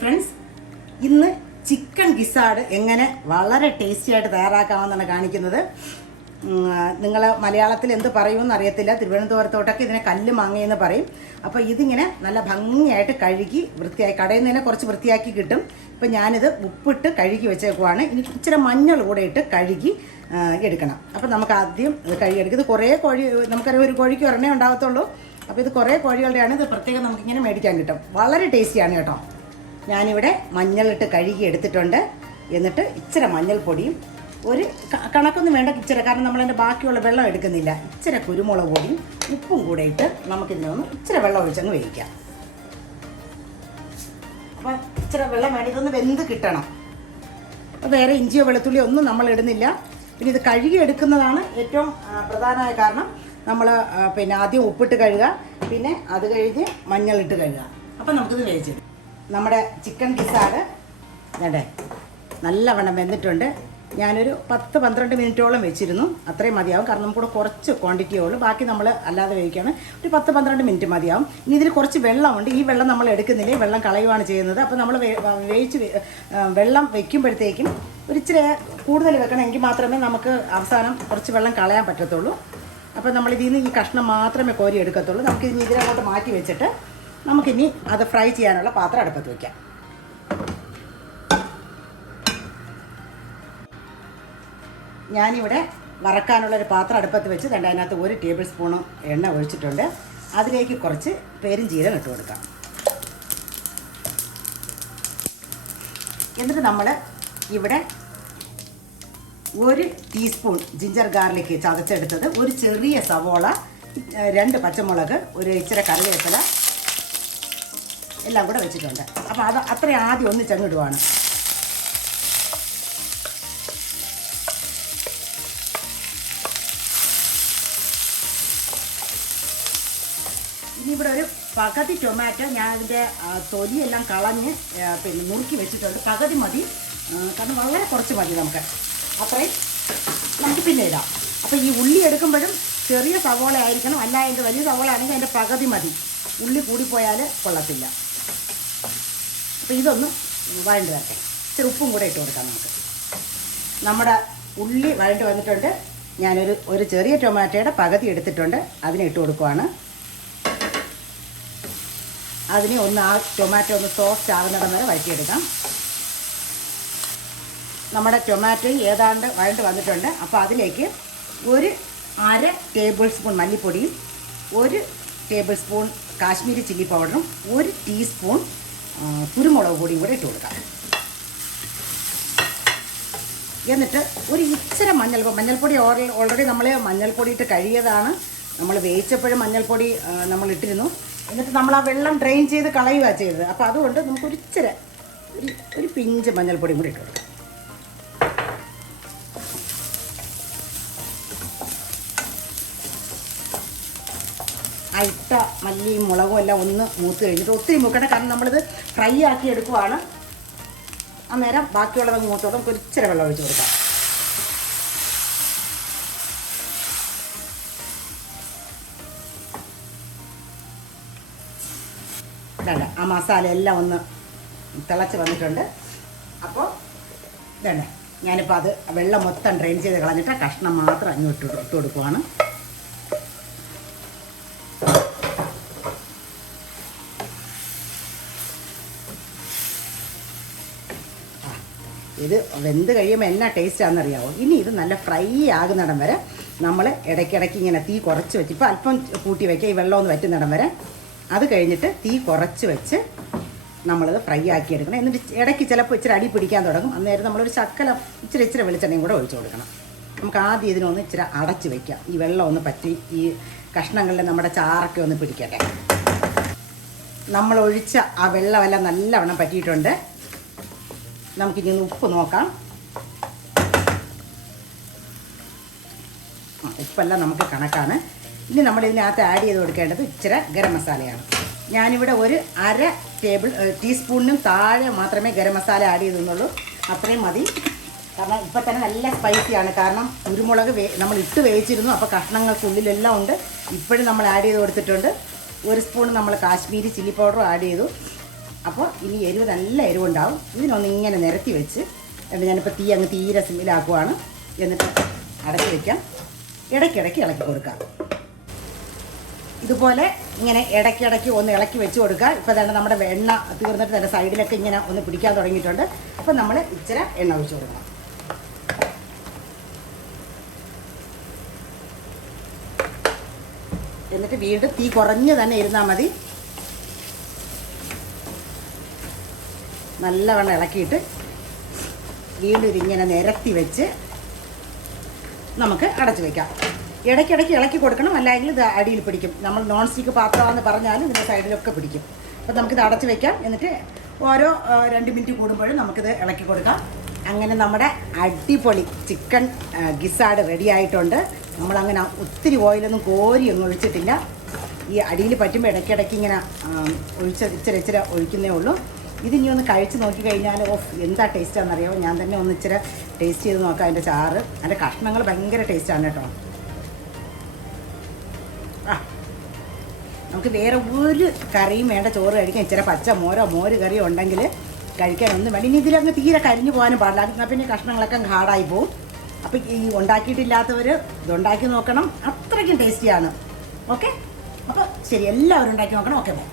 Friends, ഇന്ന് chicken gizzard എങ്ങനെ വളരെ ടേസ്റ്റി ആയിട്ട് തയ്യാറാക്കാമെന്നാണ് കാണിക്കുന്നത്. നിങ്ങൾ മലയാളത്തിൽ എന്ത് പറയുമെന്ന് അറിയത്തില്ല. തിരുവനന്തപുരത്തോട്ടൊക്കെ ഇതിനെ കല്ല് മാങ്ങയെന്ന് പറയും. അപ്പോൾ ഇതിങ്ങനെ നല്ല ഭംഗിയായിട്ട് കഴുകി വൃത്തിയായി കടയിൽ നിന്ന് തന്നെ കുറച്ച് വൃത്തിയാക്കി കിട്ടും. ഇപ്പം ഞാനിത് ഉപ്പിട്ട് കഴുകി വെച്ചേക്കുവാണ്. ഇനി ഇച്ചിരി മഞ്ഞൾ കൂടെ ഇട്ട് കഴുകി എടുക്കണം. അപ്പോൾ നമുക്ക് ആദ്യം ഇത് കഴുകിയെടുക്കും. ഇത് കുറേ കോഴി, നമുക്കറിയാം ഒരു കോഴിക്ക് ഒരെണ്ണേ ഉണ്ടാകത്തുള്ളൂ. അപ്പോൾ ഇത് കുറേ കോഴികളുടെയാണ്. ഇത് പ്രത്യേകം നമുക്കിങ്ങനെ മേടിക്കാൻ കിട്ടും. വളരെ ടേസ്റ്റിയാണ് കേട്ടോ. ഞാനിവിടെ മഞ്ഞളിട്ട് കഴുകി എടുത്തിട്ടുണ്ട്. എന്നിട്ട് ഇച്ചിരി മഞ്ഞൾപ്പൊടിയും ഒരു കണക്കൊന്നും വേണ്ട, ഇച്ചിരി, കാരണം നമ്മളതിൻ്റെ ബാക്കിയുള്ള വെള്ളം എടുക്കുന്നില്ല. ഇച്ചിരി കുരുമുളക് പൊടിയും ഉപ്പും കൂടെ ഇട്ട് നമുക്കിതിനൊന്ന് ഇച്ചിരി വെള്ളം ഒഴിച്ചങ്ങ് വേവിക്കാം. അപ്പോൾ ഇച്ചിരി വെള്ളം വേണ്ടി ഇതൊന്ന് വെന്ത് കിട്ടണം. അപ്പോൾ വേറെ ഇഞ്ചിയോ വെളുത്തുള്ളിയോ ഒന്നും നമ്മൾ ഇടുന്നില്ല. പിന്നെ ഇത് കഴുകി എടുക്കുന്നതാണ് ഏറ്റവും പ്രധാനമായ കാരണം. നമ്മൾ പിന്നെ ആദ്യം ഉപ്പിട്ട് കഴുകുക, പിന്നെ അത് കഴിഞ്ഞ് മഞ്ഞളിട്ട് കഴുകുക. അപ്പം നമുക്കിത് വേവിച്ചിടും. നമ്മുടെ ചിക്കൻ ഗിസാർഡ് വേണ്ടേ നല്ലവണ്ണം വെന്തിട്ടുണ്ട്. ഞാനൊരു 10-12 മിനിറ്റോളം വെച്ചിരുന്നു. അത്രയും മതിയാവും, കാരണം നമുക്കിവിടെ കുറച്ച് ക്വാണ്ടിറ്റിയേ ഉള്ളൂ. ബാക്കി നമ്മൾ അല്ലാതെ വേവിക്കുകയാണ്. ഒരു 10-12 മിനിറ്റ് മതിയാവും. ഇനി ഇതിൽ കുറച്ച് വെള്ളമുണ്ട്. ഈ വെള്ളം നമ്മൾ എടുക്കുന്നില്ല, വെള്ളം കളയുകയാണ് ചെയ്യുന്നത്. അപ്പോൾ നമ്മൾ വേവിച്ച് വെള്ളം വയ്ക്കുമ്പോഴത്തേക്കും ഒരു ഇച്ചിരി കൂടുതൽ വെക്കണം. എങ്കിൽ മാത്രമേ നമുക്ക് അവസാനം കുറച്ച് വെള്ളം കളയാൻ പറ്റത്തുള്ളൂ. അപ്പോൾ നമ്മളിതിൽ നിന്ന് ഈ കഷ്ണം മാത്രമേ കോരി എടുക്കത്തുള്ളൂ. നമുക്കിനി ഇതിനങ്ങോട്ട് മാറ്റി വെച്ചിട്ട് നമുക്കിനി അത് ഫ്രൈ ചെയ്യാനുള്ള പാത്രം അടുപ്പത്ത് വയ്ക്കാം. ഞാനിവിടെ വറക്കാനുള്ളൊരു പാത്രം അടുപ്പത്ത് വെച്ച് അതിനകത്ത് 1 ടേബിൾ സ്പൂണ് എണ്ണ ഒഴിച്ചിട്ടുണ്ട്. അതിലേക്ക് കുറച്ച് പെരുംജീരകം ഇട്ട് കൊടുക്കാം. എന്നിട്ട് നമ്മൾ ഇവിടെ 1 ടീസ്പൂൺ ജിഞ്ചർ ഗാർലിക് ചതച്ചെടുത്തത്, ഒരു ചെറിയ സവോള, 2 പച്ചമുളക്, ഒരു ഇച്ചിരി കറിവേപ്പില എല്ലാം കൂടെ വെച്ചിട്ടുണ്ട്. അപ്പോൾ അത് അത്രയും ആദ്യം ഒന്ന് ചെങ്ങിടുവാണ്. ഇനി ഇവിടെ ഒരു പകുതി ടൊമാറ്റോ ഞാൻ അതിൻ്റെ തൊലിയെല്ലാം കളഞ്ഞ് പിന്നെ നുറുക്കി വെച്ചിട്ടുണ്ട്. പകുതി മതി, കാരണം വളരെ കുറച്ച് മതി നമുക്ക്. അത്രയും നമുക്ക് പിന്നെ ഇടാം. അപ്പോൾ ഈ ഉള്ളി എടുക്കുമ്പോഴും ചെറിയ സവോള ആയിരിക്കണം, അല്ല അതിൻ്റെ വലിയ സവോള ആണെങ്കിൽ അതിൻ്റെ പകുതി മതി. ഉള്ളി കൂടിപ്പോയാൽ കൊള്ളത്തില്ല. അപ്പോൾ ഇതൊന്ന് വഴണ്ട് വരട്ടെ. ഇച്ചിരി ഉപ്പും കൂടെ ഇട്ട് കൊടുക്കാം നമുക്ക്. നമ്മുടെ ഉള്ളി വഴണ്ട് വന്നിട്ടുണ്ട്. ഒരു ചെറിയ ടൊമാറ്റോയുടെ പകുതി എടുത്തിട്ടുണ്ട്, അതിനെ ഇട്ട് കൊടുക്കുവാണ്. അതിനെ ഒന്ന് ആ ടൊമാറ്റോ ഒന്ന് സോഫ്റ്റ് ആകുന്നിടം വരെ വഴറ്റിയെടുക്കാം. നമ്മുടെ ടൊമാറ്റോ ഏതാണ്ട് വഴണ്ട് വന്നിട്ടുണ്ട്. അപ്പോൾ അതിലേക്ക് 1/2 ടേബിൾ സ്പൂൺ മല്ലിപ്പൊടിയും 1 ടേബിൾ സ്പൂൺ കാശ്മീരി ചില്ലി പൗഡറും 1 ടീസ്പൂൺ കുരുമുളക് പൊടിയും കൂടെ ഇട്ട് കൊടുക്കാം. എന്നിട്ട് ഒരു ഇച്ചിരി മഞ്ഞൾപ്പൊടി ഓൾറെഡി നമ്മൾ മഞ്ഞൾപ്പൊടി ഇട്ട് കഴുകിയതാണ്. നമ്മൾ വേവിച്ചപ്പോഴും മഞ്ഞൾപ്പൊടി നമ്മൾ ഇട്ടിരുന്നു. എന്നിട്ട് നമ്മൾ ആ വെള്ളം ഡ്രെയിൻ ചെയ്ത് കളയുക ചെയ്തത്. അപ്പോൾ അതുകൊണ്ട് നമുക്കൊരു ഇച്ചിരി ഒരു പിഞ്ച് മഞ്ഞൾപ്പൊടിയും കൂടി ഇട്ട് കൊടുക്കാം. ഇട്ട മല്ലിയും മുളകും എല്ലാം ഒന്ന് മൂത്ത് കഴിഞ്ഞിട്ട്, ഒത്തിരി മൂക്കട്ടെ, കാരണം നമ്മളിത് ഫ്രൈ ആക്കി എടുക്കുവാണ്. അന്നേരം ബാക്കിയുള്ളത് മൂത്തോടെ നമുക്ക് ഒരു ഇച്ചിരി വെള്ളം ഒഴിച്ച് കൊടുക്കാം. വേണ്ട, ആ മസാല എല്ലാം ഒന്ന് തിളച്ച് വന്നിട്ടുണ്ട്. അപ്പോൾ വേണ്ട, ഞാനിപ്പോൾ അത് വെള്ളം മൊത്തം ഡ്രെയിൻ ചെയ്ത് കളഞ്ഞിട്ട് കഷ്ണം മാത്രം അങ്ങോട്ട് ഇട്ട് കൊടുക്കുവാണ്. ഇത് വെന്ത് കഴിയുമ്പോൾ എന്നാ ടേസ്റ്റാണെന്നറിയാമോ? ഇനി ഇത് നല്ല ഫ്രൈ ആകുന്നിടം വരെ നമ്മൾ ഇടയ്ക്കിടയ്ക്ക് ഇങ്ങനെ തീ കുറച്ച് വെച്ച്, ഇപ്പോൾ അല്പം കൂട്ടി വയ്ക്കുക, ഈ വെള്ളം ഒന്ന് വറ്റുന്നിടം വരെ. അത് കഴിഞ്ഞിട്ട് തീ കുറച്ച് വെച്ച് നമ്മളിത് ഫ്രൈ ആക്കി എടുക്കണം. എന്നിട്ട് ഇടയ്ക്ക് ചിലപ്പോൾ ഇച്ചിരി അടി പിടിക്കാൻ തുടങ്ങും. അന്നേരം നമ്മളൊരു ശക്കലം ഇച്ചിരി വെളിച്ചെണ്ണയും കൂടെ ഒഴിച്ചു കൊടുക്കണം. നമുക്ക് ആദ്യം ഇതിനൊന്ന് ഇച്ചിരി അടച്ച് വയ്ക്കാം. ഈ വെള്ളം ഒന്ന് പറ്റി ഈ കഷ്ണങ്ങളിൽ നമ്മുടെ ചാറൊക്കെ ഒന്ന് പിടിക്കട്ടെ. നമ്മൾ ഒഴിച്ച ആ വെള്ളമെല്ലാം നല്ലവണ്ണം പറ്റിയിട്ടുണ്ട്. നമുക്കിനി ഉപ്പ് നോക്കാം. ഉപ്പെല്ലാം നമുക്ക് കണക്കാണ്. ഇനി നമ്മൾ ഇതിനകത്ത് ആഡ് ചെയ്ത് കൊടുക്കേണ്ടത് ഇച്ചിരി ഗരം മസാലയാണ്. ഞാനിവിടെ 1/2 ടീസ്പൂണിനും താഴെ മാത്രമേ ഗരം മസാല ആഡ് ചെയ്തെന്നുള്ളൂ. അത്രയും മതി. കാരണം ഇപ്പം തന്നെ നല്ല സ്പൈസിയാണ്. കാരണം കുരുമുളക് നമ്മൾ ഇട്ട് വേവിച്ചിരുന്നു. അപ്പോൾ കഷ്ണങ്ങൾക്കുള്ളിലെല്ലാം ഉണ്ട്. ഇപ്പോഴും നമ്മൾ ആഡ് ചെയ്ത് കൊടുത്തിട്ടുണ്ട്. 1 സ്പൂൺ നമ്മൾ കാശ്മീരി ചില്ലി പൗഡറും ആഡ് ചെയ്തു. അപ്പോൾ ഇനി എരിവ് നല്ല എരിവുണ്ടാവും. ഇതിനൊന്ന് ഇങ്ങനെ നിരത്തി വെച്ച് എന്നിട്ട് ഞാനിപ്പോൾ തീ അങ്ങ് തീരെ സിമ്മിലാക്കുവാണ്. എന്നിട്ട് അടച്ച് വയ്ക്കാം. ഇടയ്ക്കിടയ്ക്ക് ഇളക്കി കൊടുക്കാം. ഇതുപോലെ ഇങ്ങനെ ഇടയ്ക്കിടയ്ക്ക് ഒന്ന് ഇളക്കി വെച്ച് കൊടുക്കുക. ഇപ്പോൾ തന്നെ നമ്മുടെ എണ്ണ തീർന്നിട്ട് തന്നെ സൈഡിലൊക്കെ ഇങ്ങനെ ഒന്ന് പിടിക്കാൻ തുടങ്ങിയിട്ടുണ്ട്. അപ്പോൾ നമ്മൾ ഇച്ചിരി എണ്ണ ഒഴിച്ച് കൊടുക്കണം. എന്നിട്ട് വീണ്ടും തീ കുറഞ്ഞ് തന്നെ ഇരുന്നാൽ മതി. നല്ലവണ്ണം ഇളക്കിയിട്ട് വീണ്ടും ഇതിങ്ങനെ നിരത്തി വെച്ച് നമുക്ക് അടച്ചു വയ്ക്കാം. ഇടയ്ക്കിടയ്ക്ക് ഇളക്കി കൊടുക്കണം, അല്ലെങ്കിൽ ഇത് അടിയിൽ പിടിക്കും. നമ്മൾ നോൺ സ്റ്റിക്ക് പാത്രമാണെന്ന് പറഞ്ഞാലും ഇതിൻ്റെ സൈഡിലൊക്കെ പിടിക്കും. അപ്പോൾ നമുക്കിത് അടച്ചു വയ്ക്കാം. എന്നിട്ട് ഓരോ 2 മിനിറ്റ് കൂടുമ്പോഴും നമുക്കിത് ഇളക്കി കൊടുക്കാം. അങ്ങനെ നമ്മുടെ അടിപൊളി ചിക്കൻ ഗിസാഡ് റെഡി ആയിട്ടുണ്ട്. നമ്മളങ്ങനെ ഒത്തിരി ഓയിലൊന്നും കോരി ഒന്നും ഒഴിച്ചിട്ടില്ല. ഈ അടിയിൽ പറ്റുമ്പോൾ ഇടയ്ക്കിടയ്ക്ക് ഇങ്ങനെ ഇച്ചിരി ഒഴിക്കുന്നേ ഉള്ളൂ. ഇതിനി ഒന്ന് കഴിച്ച് നോക്കിക്കഴിഞ്ഞാൽ എന്താ ടേസ്റ്റാണെന്നറിയാമോ? ഞാൻ തന്നെ ഒന്ന് ഇച്ചിരി ടേസ്റ്റ് ചെയ്ത് നോക്കാം. അതിൻ്റെ ചാറ്, അതിൻ്റെ കഷ്ണങ്ങൾ ഭയങ്കര ടേസ്റ്റാണ് കേട്ടോ. നമുക്ക് വേറെ ഒരു കറിയും വേണ്ട, ചോറ് കഴിക്കാൻ ഇച്ചിരി പച്ച മോര് കറിയോ ഉണ്ടെങ്കിൽ കഴിക്കാനൊന്നും വേണ്ട. ഇനി ഇതിലങ്ങ് തീരെ കരിഞ്ഞു പോകാനും പാടില്ല. എന്നാൽ പിന്നെ കഷ്ണങ്ങളൊക്കെ ഹാർഡായി പോവും. അപ്പോൾ ഈ ഉണ്ടാക്കിയിട്ടില്ലാത്തവർ ഇതുണ്ടാക്കി നോക്കണം. അത്രയ്ക്കും ടേസ്റ്റിയാണ്. ഓക്കെ, അപ്പോൾ ശരി, എല്ലാവരും ഉണ്ടാക്കി നോക്കണം. Okay, by.